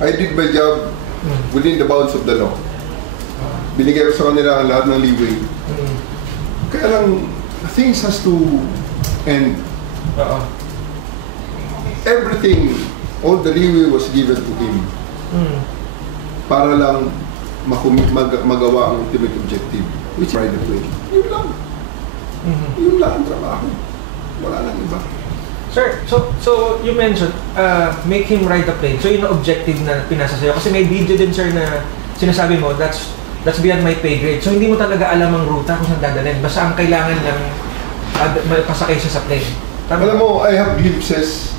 I did my job within the bounds of the law. Binigay ko sa kanila ang lahat ng leeway. Kaya lang, things has to end. Everything, all the leeway was given to him. Para lang magawa ang ultimate objective, which is right away. Yun lang. Yun lang ang trabaho. Wala nang iba. Sir, so you mentioned make him ride the plane. So yun ang objective na pinasa sa'yo. Kasi may video din, sir, na sinasabi mo, that's beyond my pay grade. So hindi mo talaga alam ang ruta kung saan dadalhin. Basta ang kailangan lang pasakay siya sa plane. Alam mo, I have glimpses.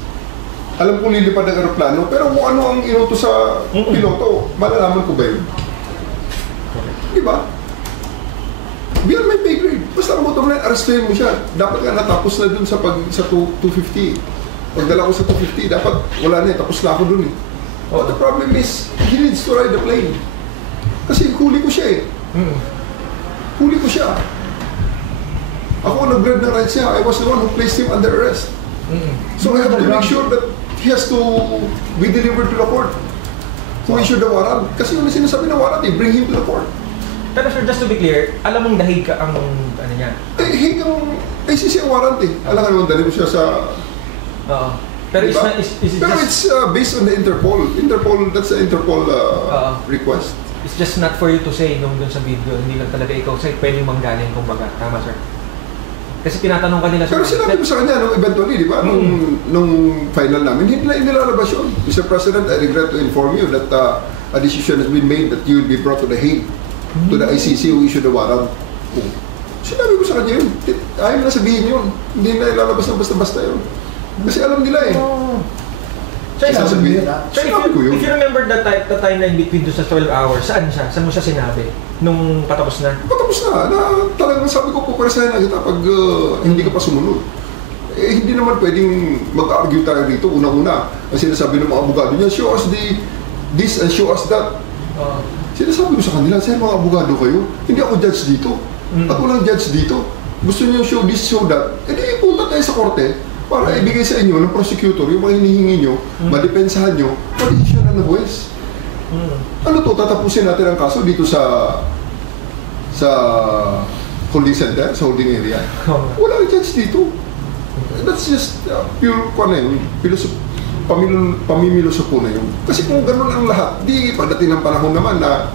Alam kong lilipad ng aeroplano, pero kung ano ang inuto sa piloto, malalaman ko ba yun? Diba? Beyond my pay grade. Basta ang motor na, arrestuhin mo siya. Dapat nga natapos na dun sa 250. Pagdala ko sa 250, dapat wala na, tapos na ako dun eh. But the problem is, he needs to ride the plane. Kasi huli ko siya eh. Huli ko siya. Ako nag-grab ng rights niya. I was the one who placed him under arrest. So I have to make sure that he has to be delivered to the court. Who issued the warrant? Kasi yung sinasabi ng warrant eh, bring him to the court. Pero sir, just to be clear, alam mong dahig ka ang ano niya? Eh, hinggang ICC ang warrant eh. Alam ka naman, dali mo siya sa... Pero diba? Pero it's based on the Interpol. That's the Interpol request. It's just not for you to say nung dun sa video, hindi lang talaga ikaw say pwedeng manggaling kumbaga. Tama, sir? Kasi tinatanong ka nila Pero sinabi ko sa kanya, nung eventually, di ba? Nung final namin, hindi na inilalabas yun. Mr. President, I regret to inform you that a decision has been made that you will be brought to the Hague, to the ICC who issued the warrant. Sinabi ko sa kanya yun. Ayaw na sabihin yun. Hindi na ilalabas ng basta-basta yun. Kasi alam nila eh. Sinabi ko yun. If you remember the timeline between sa 12 hours, saan siya? Saan mo siya sinabi? Nung patapos na? Patapos na. Talagang sabi ko, pupresahin na kita pag hindi ka pa sumunod. Eh, hindi naman pwedeng mag-argue tayo dito. Una-una, ang sinasabi ng mga abogado niya, show us this and show us that. Sinasabi ko sa kanila, sir, mga abogado kayo, hindi ako judge dito. At walang judge dito. Gusto niyo show this, show that. Eh di, punta tayo sa korte para ibigay sa inyo ng prosecutor yung mga hinihingi nyo, madepensahan nyo, madesisyonan ng buwes. Ano to, tatapusin natin ang kaso dito sa holding center, sa holding area. Walang judge dito. That's just pure, pamimilosopo na yun. Kasi kung gano'n ang lahat, di pagdating ng panahon naman na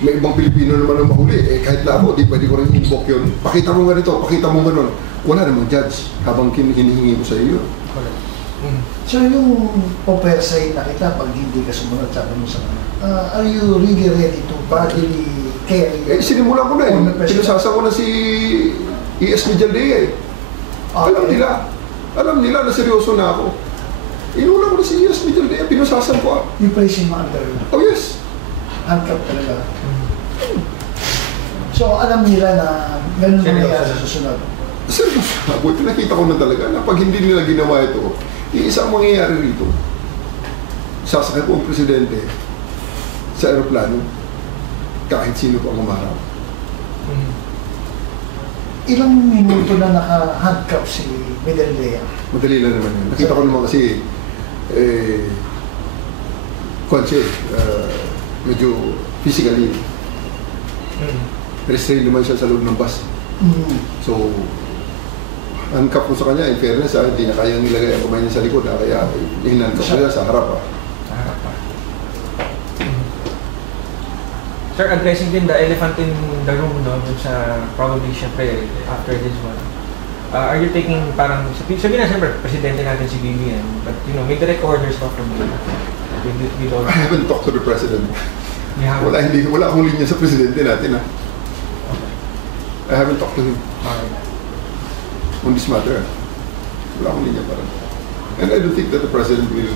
may ibang Pilipino naman ang mahuli, eh kahit na ako, di pwede ko rin invoke yun. Pakita mo ganito, pakita mo gano'n. Wala namang judge habang hinihingi ko sa iyo. So yung po-persay na kita pag hindi ka sumunod, sabi mo sa are you really ready to bodily carry? Eh, sinimulan ko na eh. Pinasasa ko na si E.S. Mijaldea eh. Alam nila na seryoso na ako. Inuna ko na si E.S. Mijaldea, pinasasan ko. You place him under? Oh yes. Handcuff talaga. So alam nila na ganun nangyayari sa susunod. Seryoso na ako. Pinakita ko na talaga na pag hindi nila ginawa ito, iisa ang mangyayari rito. Sasakay ko ang presidente sa aeroplano kahit sino pa ang umarap. Ilang minuto na naka-handcuff si Mijaldea? Madali lang naman yun. Nakita ko naman kasi medyo physically restrained naman siya sa loob ng bus. So handcuff ko sa kanya, in fairness, hindi na kayang nilagay ang kamay niya sa likod, kaya hinandcuff ko siya sa harap. Sir, addressing din the elephant in the room, no? Sa probably, syempre, after this one. Are you taking parang, sabihin na siyempre, presidente natin si BBM, but may direct orders pa from you? I haven't talked to the president. Wala akong linya sa presidente natin. I haven't talked to him. On this matter. Wala akong linya parang. And I don't think that the president will,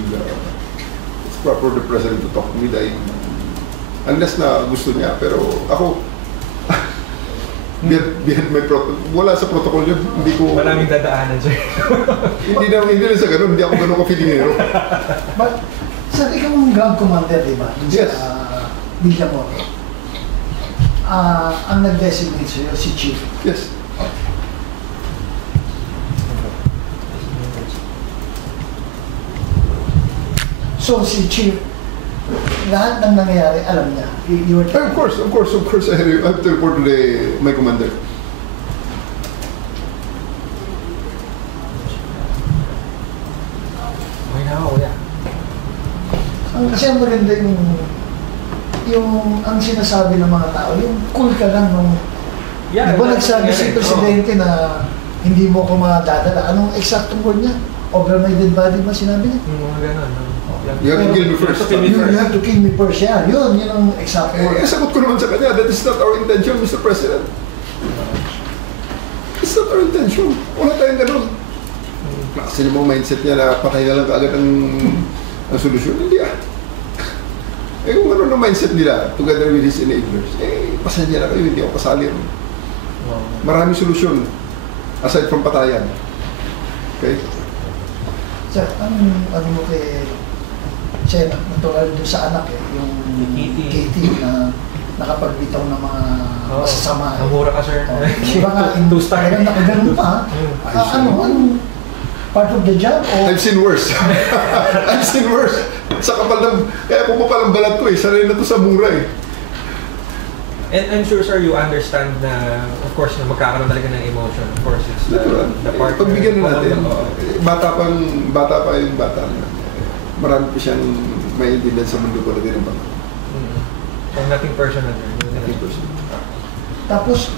it's proper the president to talk to me dahil unless na gusto niya, pero ako, wala sa protocol yun. Hindi ko... Maraming dadaanan, sir. hindi lang sa ganun, hindi ako ganun ka-feelingero. But, sir, ikaw ang ground commander, di ba? Yes. Villamote. Ang nag-designate sa'yo, si Chief. Yes. So si Chief, lahat ng nangyayari, alam niya. You were Of course, I have to report to my commander. Okay na ako, kuya. Kasi ang maganda ang sinasabi ng mga tao, yung cool ka lang nung Yeah, di ba nagsabi si Presidente na hindi mo ko madadala? Anong eksaktong word niya? Over my dead body ba sinabi niya? Yung mga ganun. no? You have to kill me first. You have to kill me first. Yeah, yun ang exact word. Sagot ko naman sa kanya, that is not our intention, Mr. President. It's not our intention. Wala tayong ganun. Kasi yung mga mindset niya na patay na lang kaagad ang solusyon. Hindi kung ano ang mindset nila, together with his enablers, pasensya na kayo, hindi ako kasali. Maraming solusyon aside from patayan. Okay? Sir, ano mo kay Sena, natural doon sa anak yung Katie na nakapagbitaw ng mga masasama. Namura ka, sir. Baka Two-star. talagang nakaganon pa. Anong part of the job? O I've seen worse. I've seen worse. Sa kapal ng, kaya pumapal ang balat ko sanay na to sa mura And I'm sure, sir, you understand na, of course, na magkakaroon talaga ng emotion. Of course, it's the part. Pagbigyan na natin. Bata pa yung bata na. Marami pa siyang maintindihan sa mundo ko na din ang bata. So, nothing personal. Nothing personal. tapos,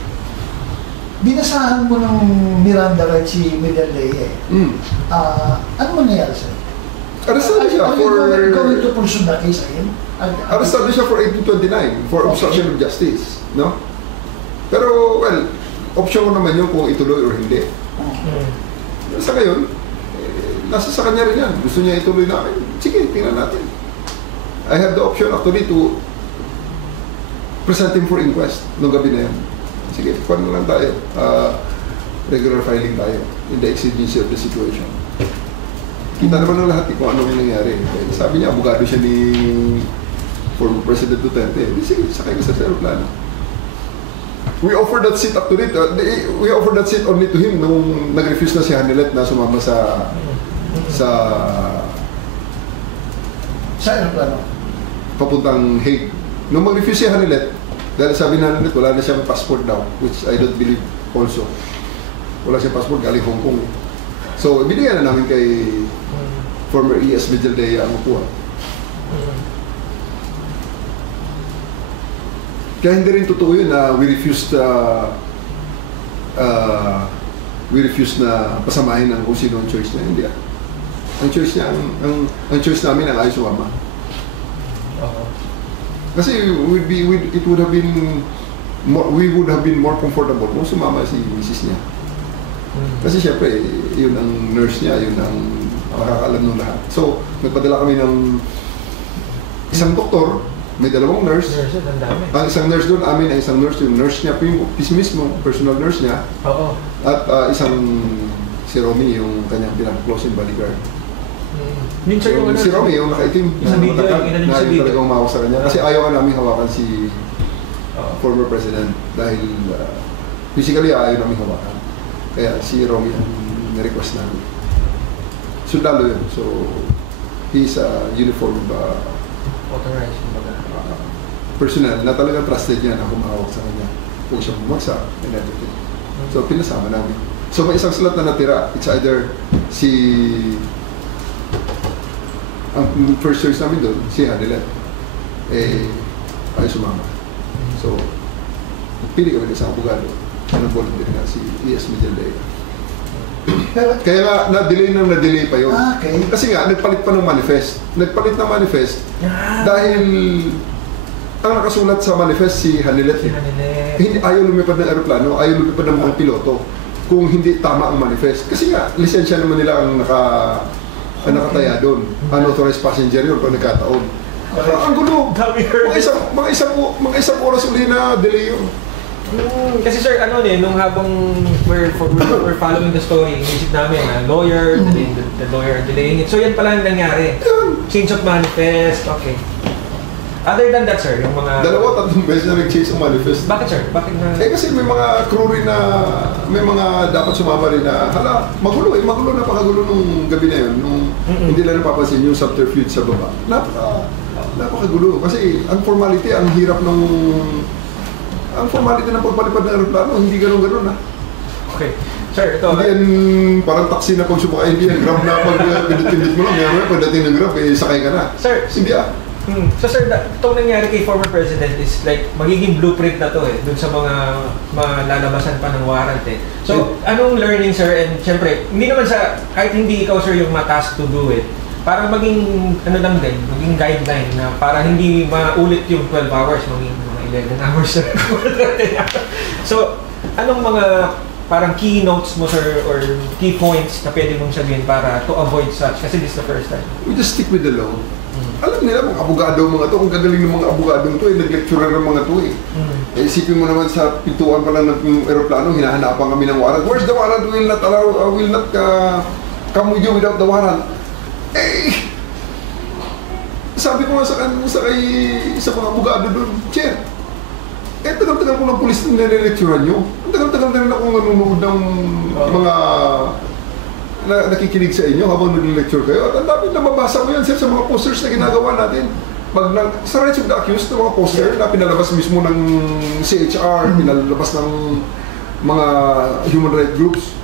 binasahan mo ng Miranda rights si Miguel Leye. Ano mangyayari sa'yo? Arrestado siya Are for... you going to pursue the case again? Arrestado siya for 1829 for obstruction of justice, no? Pero, well, option ko naman yun kung ituloy or hindi. Sa ngayon, nasa sa kanya rin yan. Gusto niya ituloy namin. Sige, tingnan natin. I have the option actually to present him for inquest noong gabi na yan. Sige, paano lang tayo? Regular filing tayo in the exigency of the situation. Kita naman ng lahat kung ano yung nangyari. Sabi niya, abogado siya ni former President Duterte. Sige, sakay ka sa aeroplano. We offered that seat actually. We offered that seat only to him nung nag-refuse na si Hanilet na sumama sa aeroplano? Papuntang Hague. Nung mag-refuse si Hanilet, dahil sabi na Hanilet, wala na siyang passport daw, which I don't believe also. Wala siyang passport, galing Hong Kong. So, binigyan na namin kay former E.S. Vijaldea ang upuan. Kaya hindi rin totoo yun na we refused na pasamahin ang kung sino ang choice niya. Hindi Ang choice niya, ang choice namin ang ayaw sumama. Kasi we would have been more comfortable kung sumama si Mrs. niya. Kasi syempre, yun ang nurse niya, yun ang makakaalam ng lahat. So, nagpadala kami ng isang doktor, may dalawang nurse. Ang dami. Ang isang nurse doon, amin ang isang nurse, yung nurse niya, yung mismo, personal nurse niya. Oo. At isang si Romy, yung kanyang pinaka-close in bodyguard. Minsan yung Si Romy, yung nakaitim, sa video, matakal, yung na sa yung video. talagang umawak sa kanya. Kasi ayaw ka namin hawakan si former president dahil physically ayaw namin hawakan. Kaya si Romy ang nirequest namin. Sundalo yun. So, he's a uniform authorized, personnel na talagang trusted niya na kumahawak sa kanya. Huwag siyang bumagsak and everything. So, pinasama namin. So, may isang slot na natira. It's either ang first choice namin doon, si Hanilet. Ayaw sumama. So, pili kami ng isang abogado. Anong volunteer na si E.S. Vijaldea. Kaya nga, na-delay pa yun. Okay. Kasi nga, nagpalit pa ng manifest. Nagpalit ng manifest dahil ang nakasulat sa manifest si Hanilet. Hindi, ayaw lumipad ng aeroplano, ayaw lumipad ng mga piloto kung hindi tama ang manifest. Kasi nga, lisensya naman nila ang nakataya doon. Unauthorized passenger yun kung nagkataon. Ang gulo. Mga isang oras uli na delay yun. Kasi sir, nung habang we're following the story, inisip namin na lawyer, the lawyer delaying it. So yan pala ang nangyari. Change of manifest, okay. Other than that, sir, yung mga... 2-3 beses na nag-chase ang manifest. Bakit, sir? Bakit na... Kasi may mga crew rin na, may mga dapat sumama rin na, hala, magulo napakagulo nung gabi na yun, nung hindi lang napapansin yung subterfuge sa baba. Napakagulo. Kasi ang formality, ang hirap ng pagpalipad ng aeroplano, hindi ganun-ganun Okay. Sir, ito... Hindi yan parang taxi na pag sumakay, hindi yan grab na pag pindot mo lang, may pagdating ng grab, sakay ka na. Sir, hindi So sir, itong nangyari kay former president is like magiging blueprint na to dun sa mga malalabasan pa ng warrant So, anong learning sir? And syempre, hindi naman kahit hindi ikaw sir yung ma-task to do it, para maging, maging guideline na para hindi maulit yung 12 hours, maging mga 11 hours sir. So, anong mga parang keynotes mo sir or key points na pwede mong sabihin para to avoid such? Kasi this is the first time. We just stick with the law. Alam nila, mga abogado mga to, kung gagaling ng mga abogado to, nag-lecturer ng mga to isipin mo naman sa pintuan pa lang ng aeroplano, hinahanapan kami ng warrant. Where's the warrant? Will not come with you without the warrant. Sabi ko nga sa mga abogado doon, Chair, tagal-tagal ko ng pulis na nire-lecturean nyo. Tagal-tagal na rin ako nanonood ng mga nakikinig sa inyo habang nag-lecture kayo. At ang dami na mabasa ko yan, sir, sa mga posters na ginagawa natin. Sa rights of the accused, na mga poster na pinalabas mismo ng CHR, pinalabas ng mga human rights groups.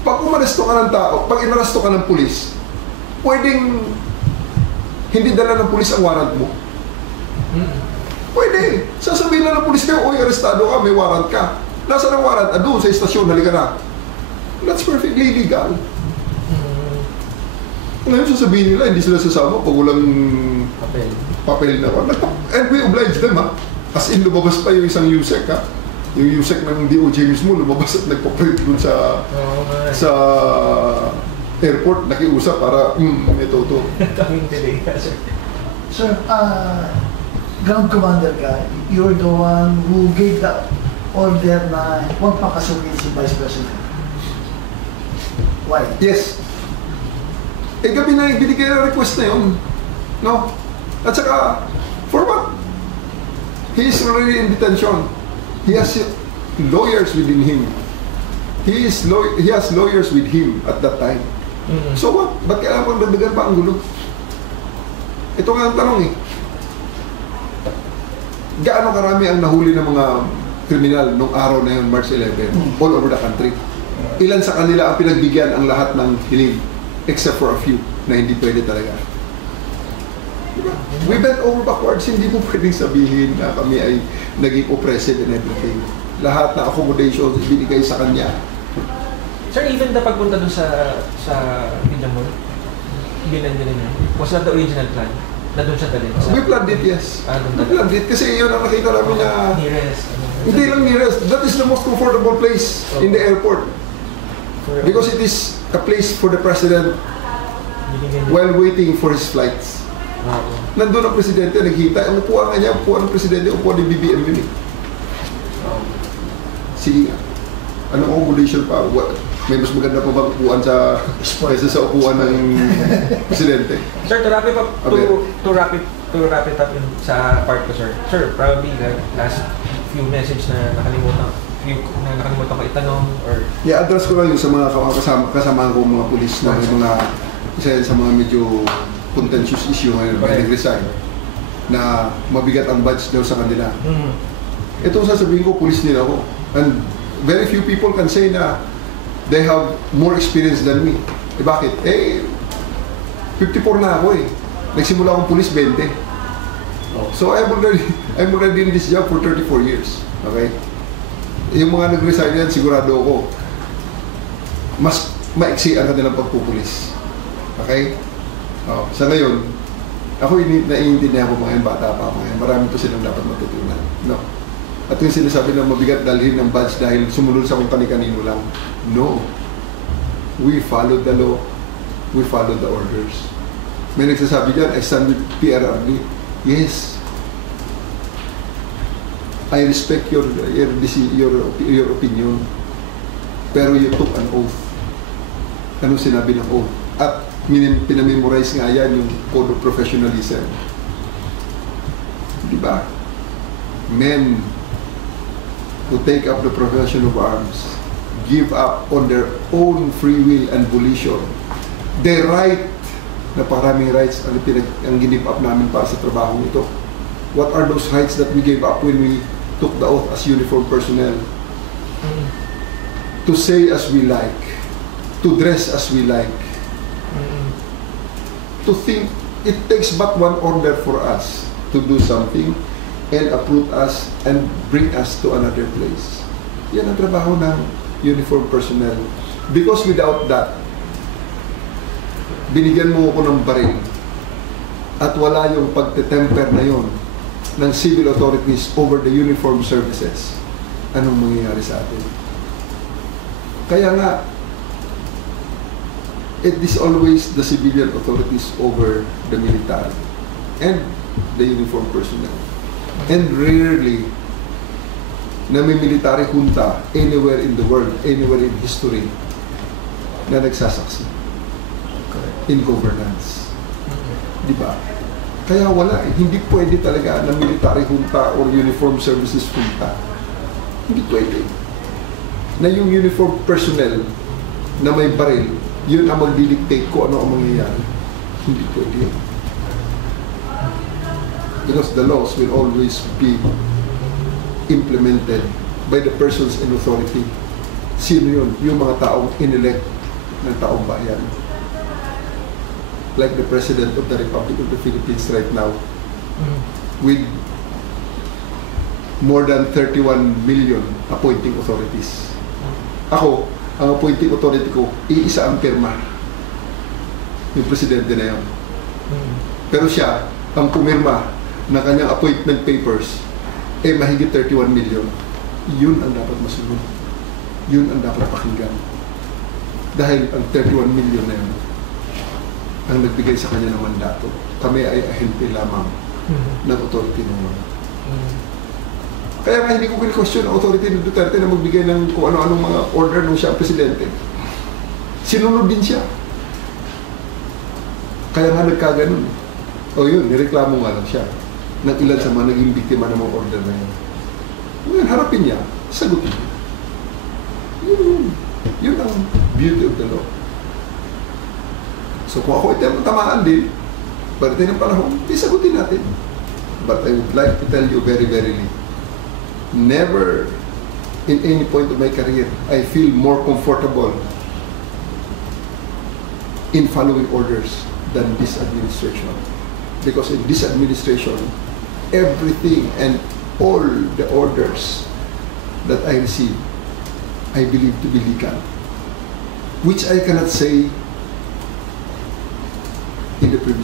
Pag umaresto ka ng tao, pag inaresto ka ng pulis, pwedeng hindi dala ng pulis ang warrant mo. Pwede. Sasabihin lang ng pulis kayo, oy, arestado ka, may warrant ka. Nasaan ang warrant? Doon sa istasyon, halika na. That's perfectly legal. Ngayon sasabihin nila, hindi sila sasama pag walang papel na warrant. And we oblige them As in, lumabas pa yung isang USEC Yung USEC ng DOJ mismo, lumabas at nagpaprint dun sa airport, nakiusap para, ito. Taming delay ka, sir. Sir, ground commander ka, you're the one who gave the order na huwag pakasukin si Vice President. Why? Yes. Gabi na yung binigay na request na yun. No? At saka, for what? He is already in detention. He has lawyers within him. He has lawyers with him at that time. So what? Ba't kailangan pang dagdagan pa ang gulo? Ito nga ang tanong Gaano karami ang nahuli ng mga kriminal nung araw na yun, March 11, all over the country? Ilan sa kanila ang pinagbigyan ang lahat ng hiling, except for a few na hindi pwede talaga. Diba? We bent over backwards, hindi mo pwedeng sabihin na kami ay naging oppressive and everything. Lahat na accommodations binigay sa kanya. Sir, even na pagpunta dun sa Pinamon, binandirin niya, was that the original plan? Na dun siya dalhin? We planned it, yes. We planned it kasi yun ang nakita namin na... Nearest. Hindi lang nearest. That is the most comfortable place in the airport. Because it is a place for the president while waiting for his flights. Nandun ang presidente, naghita. Ang upuan nga niya, upuan ng presidente, upuan ng BBM yun Sige nga. Anong accommodation pa? May mas maganda pa bang upuan kaysa sa upuan ng presidente? Sir, to wrap it up, to wrap it up sa part ko, sir. Sir, probably the last few message na nakalimutan ko itanong or... Yeah, address ko lang yung sa mga kasama ko mga pulis na may mga isa sa mga medyo contentious issue ngayon, may nag-resign na mabigat ang badge daw sa kanila. Ito sasabihin ko, pulis din ako. And very few people can say na they have more experience than me. Bakit? 54 na ako Nagsimula akong pulis 20. So I'm already in this job for 34 years. Okay? Yung mga nag-resign yan, sigurado ako, mas maiksi ang kanilang pagpupulis. Okay? Sa ngayon, ako naiintindihan ko mga yan, bata pa ako ngayon. Marami po silang dapat matutunan. No? At yung sinasabi na mabigat dalhin ng badge dahil sumunod sa kung kani-kanino lang. No. We followed the law. We followed the orders. May nagsasabi dyan, I stand with PRRD. Yes. I respect your opinion. Pero you took an oath. Anong sinabi ng oath? At pinamemorize nga yan yung Code of Professionalism. Di ba? Men who take up the profession of arms give up on their own free will and volition their right, na paraming rights ang give up namin para sa trabaho ito. What are those rights that we gave up when we took the oath as uniformed personnel? To say as we like, to dress as we like, to think. It takes but one order for us to do something and uproot us and bring us to another place. Yan ang trabaho ng uniformed personnel. Because without that, binigyan mo ako ng baril at wala yung pagtetemper na yon ng civil authorities over the uniformed services, anong mangyayari sa atin? Kaya nga, it is always the civilian authorities over the military and the uniformed personnel. And rarely na may military junta anywhere in the world, anywhere in history na nagsasaksi in governance. Di ba? Kaya wala eh. Hindi pwede talaga na military junta or uniformed services junta. Hindi pwede. Na yung uniformed personnel na may baril, yun ang magdidictate ko ano ang mangyayari. Hindi pwede. Because the laws will always be implemented by the persons in authority. Sino yun? Yung mga taong inelect ng taong bayan. Like the President of the Republic of the Philippines right now, with more than 31 million appointing authorities. Ako, ang appointing authority ko, iisa ang pirma. Yung presidente na yun. Pero siya, ang pumirma na kanyang appointment papers, mahigit 31 million. Yun ang dapat masunod. Yun ang dapat pakinggan. Dahil ang 31 million na yun, ang nagbigay sa kanya ng mandato. Kami ay ahente lamang ng authority naman. Kaya nga hindi ko question ang authority ng Duterte na magbigay ng kung ano-anong mga order nung siya ang presidente. Sinunod din siya. Kaya nga nagkaganon. O yun, nireklamo nga lang siya ng ilan sa mga naging biktima ng mga order na yun. Ngayon, harapin niya, sagutin niya. Yun ang beauty of the law. So kung ako tamaan din, pagdating ng panahon, sagutin natin. But I would like to tell you very, very never in any point of my career I feel more comfortable in following orders than this administration. Because in this administration, everything and all the orders that I receive, I believe to be legal. Which I cannot say